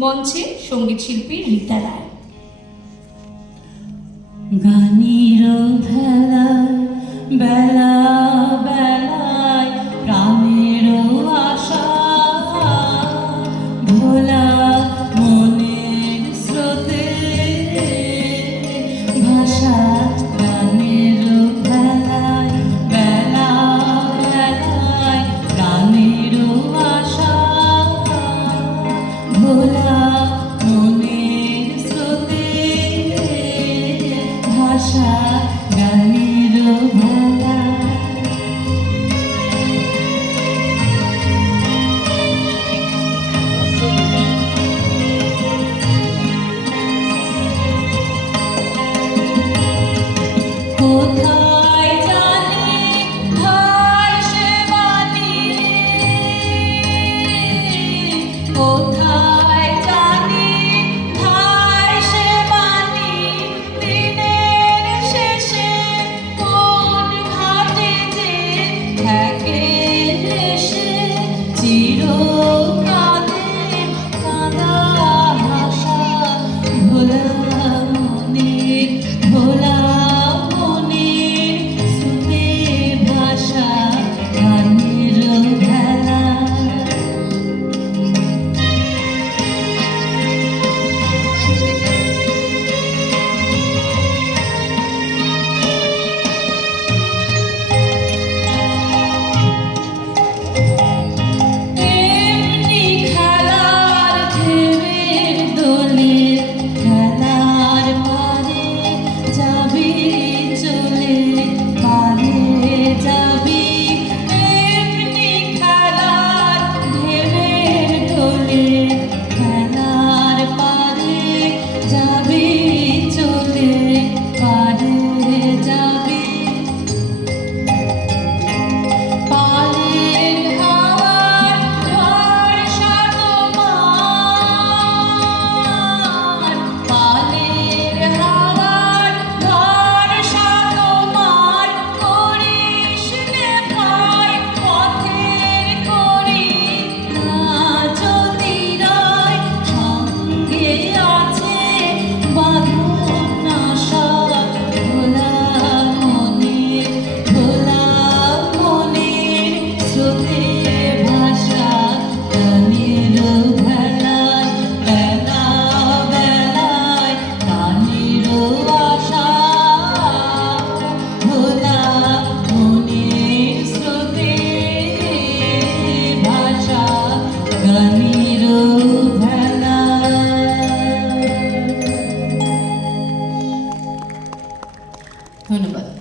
মঞ্চে সঙ্গীত শিল্পী রীতা রায়। গানের ভেলায় বেলা বেলায় প্রাণের আশা ভোলা মনের স্রোতে ভাষা। গানের ভেলায় বেলা বেলায় প্রাণের আশা ভোলা মনের স্রোতে ভাষা। গানের ভেলা কোথায় জানি ভাসে বাণী, কোথায় জানি ভাসে বাণী, দিনের শেষে কোন ঘাটে যে থাকে এসে চিরকালের কাঁদা ভাষা। ভোলা মনের ভোলা মনের স্রোতে ভাষা। গানের ভেলা এমনি খেলার ঢেউয়ের দোলে খেলার পারে যাবি চলে, পারে যাবি। এমনি খেলার ঢেউয়ের দোলে খেলার পারে যাবি চলে, পারে যাবি। পালের হাওয়ার ভরসা তোমার, পালের হাওয়ার ভরসা তোমার। করিস নে ভয় পথের করি না যদি রয়, সঙ্গে আছে বাঁধন আশা। ভোলা মনের ভোলা মনের স্রোতে ভাষা। গানের ভেলায় বেলা বেলায় গানের আশা ভোলা মনের স্রোতে ভাষা। গানের ভেলা। ধন্যবাদ।